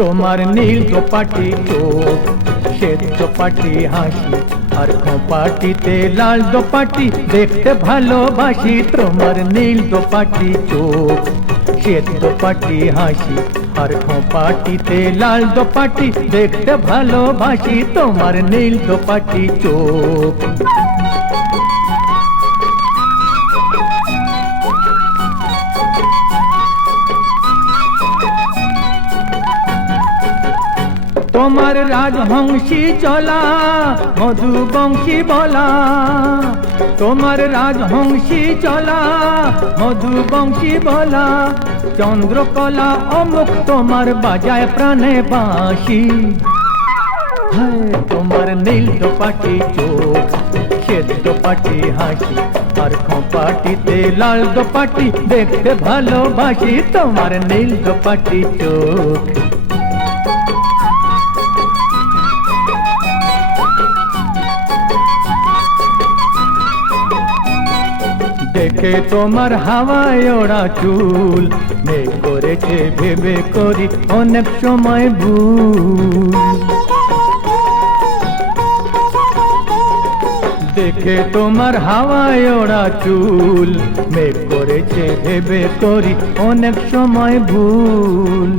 তোমার নীল দোপাটি চোখ, শ্বেত দোপাটি হাসি, আর খোঁপাটিতে লাল দোপাটি দেখতে ভালোবাসি। তোমার নীল দোপাটি চোখ, শ্বেত দোপাটি হাসি, আর খোঁপাটিতে লাল দোপাটি দেখতে ভালোবাসি। তোমার নীল দোপাটি চোখ। তোমার রাজহংসী চলা, মধুবংশী বলা, তোমার রাজহংসী চলা, মধুবংশী বলা, চন্দ্রকলা অমুক তোমার বাজায় প্রাণে বাঁশি। হায় তোমার নীল দোপাটি চোখ, শ্বেত দোপাটি হাসি, আর খোঁপাটিতে লাল দোপাটি দেখতে ভালোবাসি। তোমার নীল দোপাটি চোখ। দেখে তোমার হাওয়ায় ওড়া চুল, মেঘ করেছে ভেবে করি অনেক সময় ভুল। দেখে তোমার হাওয়ায় ওড়া চুল, মেঘ করেছে ভেবে করি অনেক সময় ভুল।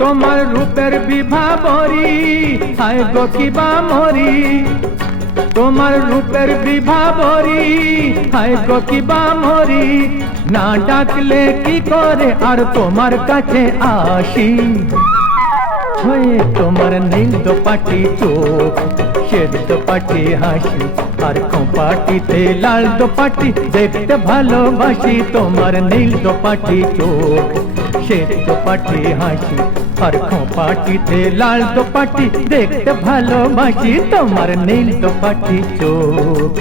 তোমার রূপের বিভাবরী, হায় গো কিবা মরি, তোমার রূপের বিভাবরী, হায় গো কিবা মরি, না ডাকলে কি করে আর তোমার কাছে আসি। হয়ে তোমার নীল দোপাটি চোখ, শ্বেত দোপাটি হাসি, আর খোঁপাটিতে লাল দোপাটি দেখতে ভালোবাসি। তোমার নীল দোপাটি চোখ, শ্বেত দোপাটি হাসি, আর খোঁপাটিতে লাল দোপাটি দেখতে ভালোবাসি। তোমার নীল দোপাটি চোখ।